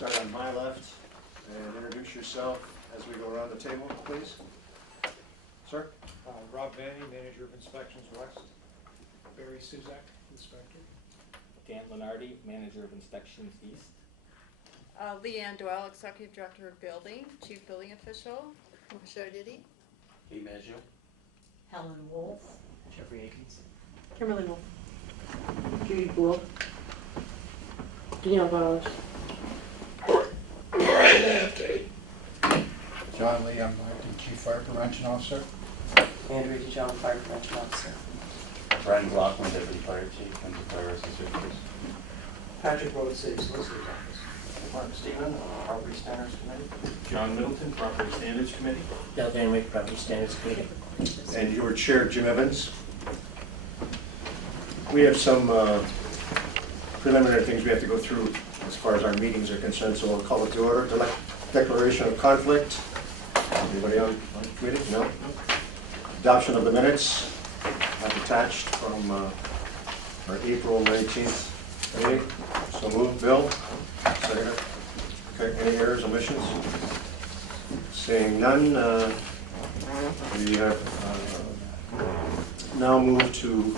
Start on my left and introduce yourself as we go around the table, please. Sir? Rob Vanny, Manager of Inspections West. Barry Suzak, Inspector. Dan Lenardi, Manager of Inspections East. Leanne Doyle, Executive Director of Building, Chief Building Official. Michelle Diddy. Lee Maggio. Helen Wolf. Jeffrey Akins. Kimberly Wolf. Judy Gould. Danielle Bowers. John Lee, I'm Acting Chief Fire Prevention Officer. Andrew DeJohn, Fire Prevention Officer. Brian McLaughlin, Deputy Fire Chief, and the Fire Rescue Services. Patrick Rhodes, City Solicitor's Office. Mark Stephen, Property Standards Committee. John Middleton, Property Standards Committee. Del Van Wyck, Property Standards Committee. And your chair, Jim Evans. We have some preliminary things we have to go through as far as our meetings are concerned, so we'll call it to order. Declaration of conflict. Anybody on committee? No? Adoption of the minutes, attached from our April 19th meeting. So moved. Bill? Second. Okay, any errors, omissions? Seeing none, we have now moved to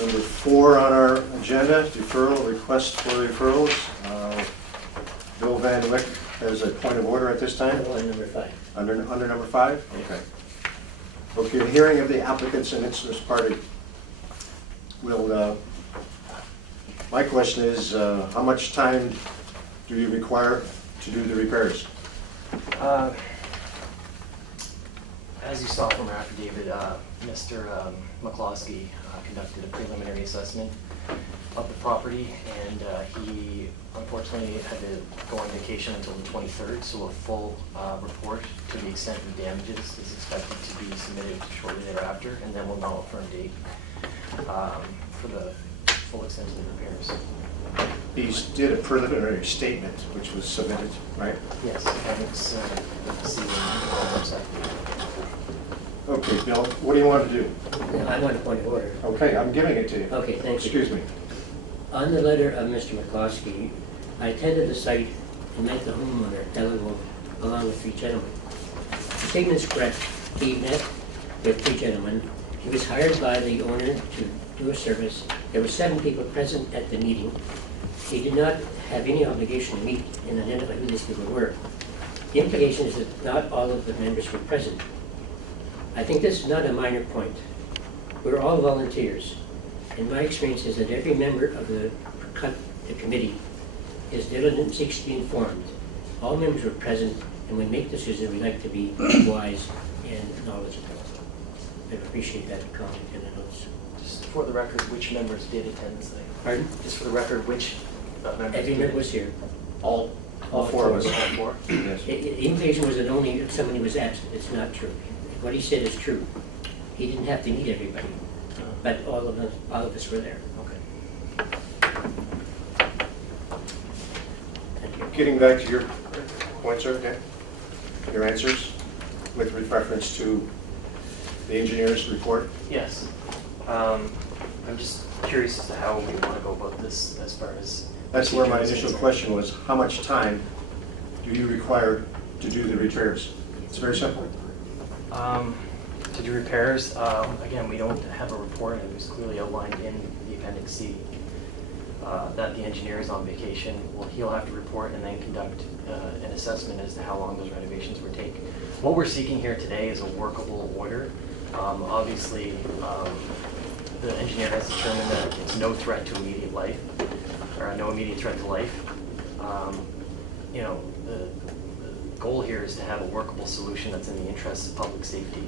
number 4 on our agenda, deferral, request for referrals. Bill Van Wyck has a point of order at this time. On number 5. Under number 5? Okay. Okay, the hearing of the applicants and interest party will, my question is, how much time do you require to do the repairs? As you saw from our affidavit, Mr. McCloskey conducted a preliminary assessment of the property, and he unfortunately had to go on vacation until the 23rd, so a full report to the extent of damages is expected to be submitted shortly thereafter, and then we'll know a firm date for the full extent of the repairs. He did a preliminary statement, which was submitted, right? Yes, and it's seen on the website. Okay, Bill, what do you want to do? I want a point of order. Okay, I'm giving it to you. Okay, thank you. Excuse me. On the letter of Mr. McCloskey, I attended the site and met the homeowner, Ellen Wolf, along with 3 gentlemen. The statement is correct. He met with 3 gentlemen. He was hired by the owner to do a service. There were 7 people present at the meeting. He did not have any obligation to meet and identify who these people were. The implication is that not all of the members were present. I think this is not a minor point. We're all volunteers. And my experience is that every member of the committee is diligent and seeks to be informed. All members were present, and when we make decisions, we like to be wise and knowledgeable. I appreciate that comment in the notes. Just for the record, which members did attend the site? Pardon? Just for the record, which members? Every member was here. All 4 of us. All 4? Yes. The implication was that only if somebody was absent. It's not true. What he said is true. He didn't have to meet everybody, but all of us were there. Okay. Thank you. Getting back to your points, sir, okay? Your answers with reference to the engineer's report. Yes. I'm just curious as to how we want to go about this as far as... That's where my procedure is initial concerned. question was, how much time do you require to do the repairs? It's very simple. To do repairs, again, we don't have a report. It was clearly outlined in the Appendix C that the engineer is on vacation. Well, he'll have to report and then conduct an assessment as to how long those renovations would take. What we're seeking here today is a workable order. Obviously, the engineer has determined that it's no threat to immediate life, or no immediate threat to life. You know, the goal here is to have a workable solution that's in the interests of public safety,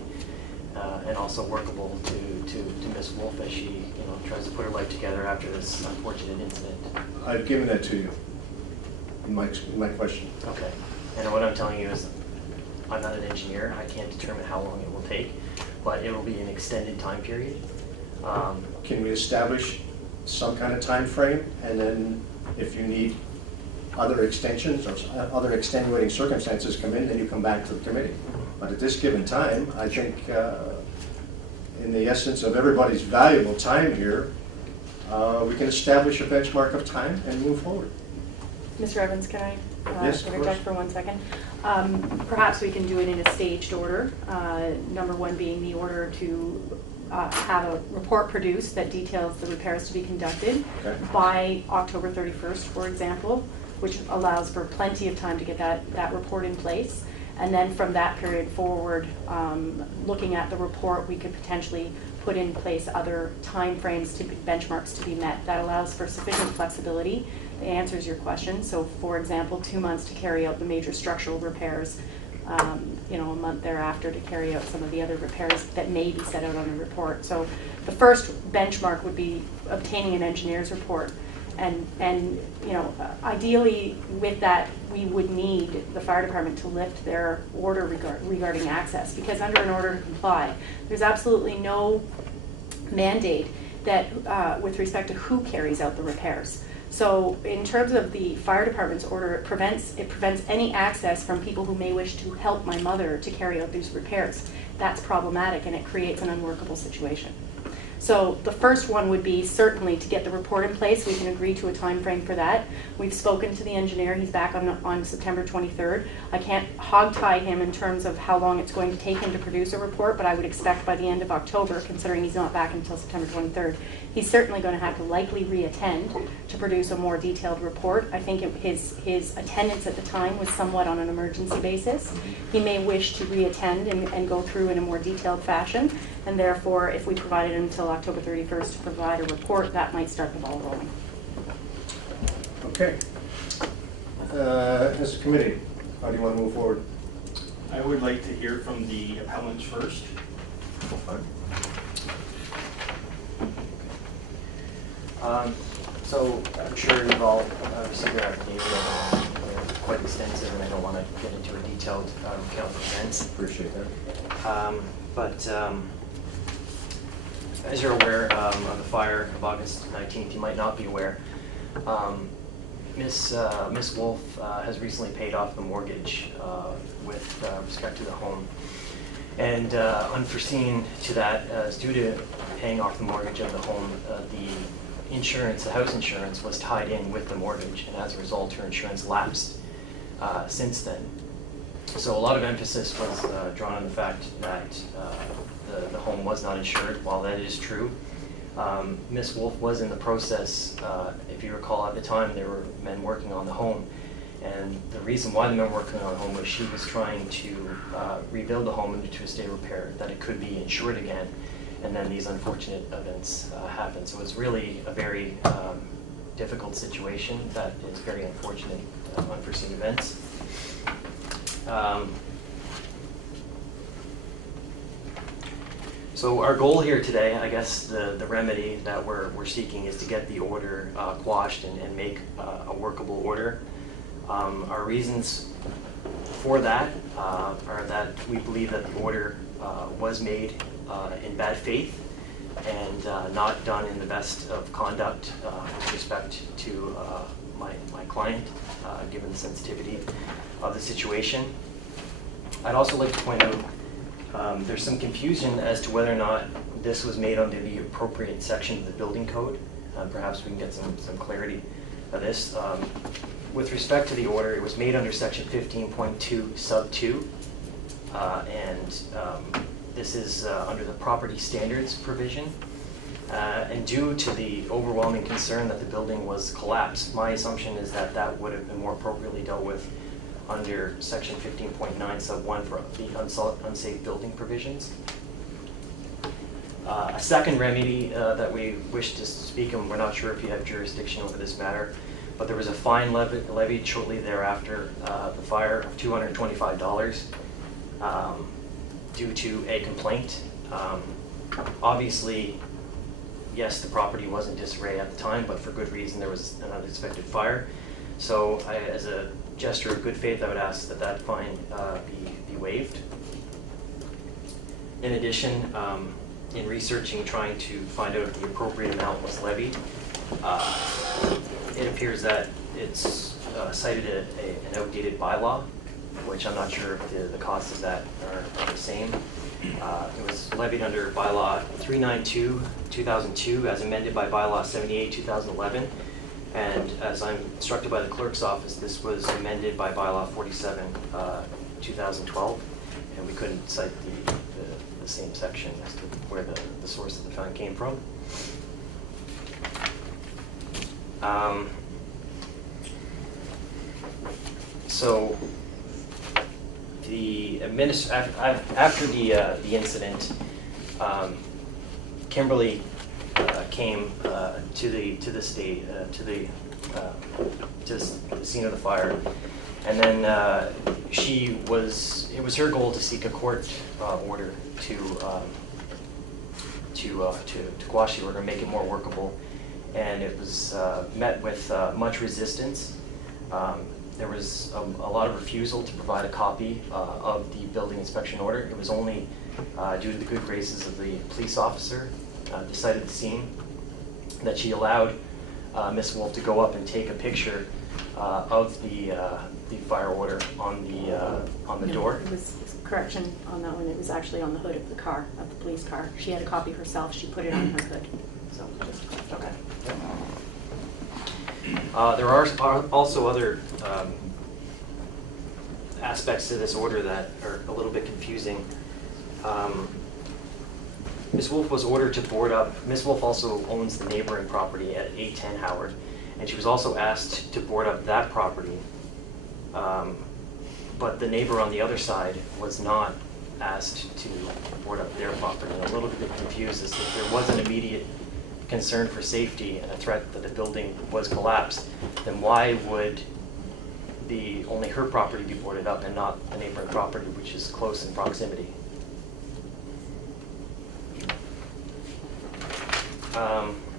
and also workable to Ms. Wolf as she tries to put her life together after this unfortunate incident. I've given that to you in my question. Okay. And what I'm telling you is I'm not an engineer. I can't determine how long it will take, but it will be an extended time period. Can we establish some kind of time frame, and then if you need other extensions or other extenuating circumstances come in, then you come back to the committee? But at this given time, I think in the essence of everybody's valuable time here, we can establish a benchmark of time and move forward. Mr. Evans, can I Yes, of interject for 1 second? Perhaps we can do it in a staged order. Number one being the order to have a report produced that details the repairs to be conducted Okay. by October 31st, for example, which allows for plenty of time to get that report in place. And then from that period forward, looking at the report, we could potentially put in place other timeframes to benchmarks to be met. That allows for sufficient flexibility. It answers your question. So for example, 2 months to carry out the major structural repairs, a month thereafter to carry out some of the other repairs that may be set out on the report. So the first benchmark would be obtaining an engineer's report. And ideally with that, we would need the fire department to lift their order regarding access, because under an order to comply, there's absolutely no mandate that with respect to who carries out the repairs. So in terms of the fire department's order, it prevents any access from people who may wish to help my mother to carry out these repairs. That's problematic, and it creates an unworkable situation. So the first one would be certainly to get the report in place. We can agree to a time frame for that. We've spoken to the engineer. He's back on September 23rd. I can't hog-tie him in terms of how long it's going to take him to produce a report, but I would expect by the end of October, considering he's not back until September 23rd, he's certainly going to have to likely re-attend to produce a more detailed report. I think his attendance at the time was somewhat on an emergency basis. He may wish to re-attend and go through in a more detailed fashion, and therefore, if we provided him until October 31st to provide a report, that might start the ball rolling. Okay. As a committee, how do you want to move forward? I would like to hear from the appellants first. So I'm sure you've all received our affidavit. They're quite extensive, and I don't want to get into a detailed account of events. Appreciate that. But as you're aware of the fire of August 19th, you might not be aware. Miss Wolf has recently paid off the mortgage with respect to the home. And unforeseen to that, due to paying off the mortgage of the home, the house insurance was tied in with the mortgage, and as a result, her insurance lapsed since then. So a lot of emphasis was drawn on the fact that the home was not insured. While that is true, Miss Wolf was in the process, if you recall at the time, there were men working on the home. And the reason why the men were working on the home was she was trying to rebuild the home into a state of repair, that it could be insured again. And then these unfortunate events happened. So it's really a very difficult situation that is very unfortunate, unforeseen events. So our goal here today, I guess the remedy that we're seeking is to get the order quashed and make a workable order. Our reasons for that are that we believe that the order was made in bad faith and not done in the best of conduct with respect to my client, given the sensitivity of the situation. I'd also like to point out there's some confusion as to whether or not this was made under the appropriate section of the building code. Perhaps we can get some clarity of this. With respect to the order, it was made under section 15.2 sub 2, and this is under the property standards provision. And due to the overwhelming concern that the building was collapsed, my assumption is that that would have been more appropriately dealt with under section 15.9 sub 1 for the unsafe building provisions. A second remedy that we wish to speak of, we're not sure if you have jurisdiction over this matter, but there was a fine levied shortly thereafter the fire of $225 due to a complaint. Obviously, yes, the property was in disarray at the time, but for good reason. There was an unexpected fire. So as a gesture of good faith, I would ask that that fine be waived. In addition, in researching, trying to find out if the appropriate amount was levied, it appears that it's cited an outdated bylaw, which I'm not sure if the costs of that are the same. It was levied under bylaw 392/2002 as amended by bylaw 78/2011. And as I'm instructed by the clerk's office, this was amended by bylaw 47, 2012, and we couldn't cite the same section as to where the source of the fund came from. So after the incident, Kimberly came to the scene of the fire, and then it was her goal to seek a court order to quash the order and make it more workable, and it was met with much resistance. There was a lot of refusal to provide a copy of the building inspection order. It was only due to the good graces of the police officer decided the scene that she allowed Miss Wolf to go up and take a picture of the fire order on the No, door. It was, correction on that one, it was actually on the hood of the car, of the police car. She had a copy herself, she put it on her hood, so just to clarify. Okay. There are also other aspects to this order that are a little bit confusing. Ms. Wolf was ordered to board up. Ms. Wolf also owns the neighboring property at 810 Howard, and she was also asked to board up that property. But the neighbor on the other side was not asked to board up their property. I'm a little bit confused as if there was an immediate concern for safety and a threat that the building was collapsed, then why would only her property be boarded up and not the neighboring property, which is close in proximity?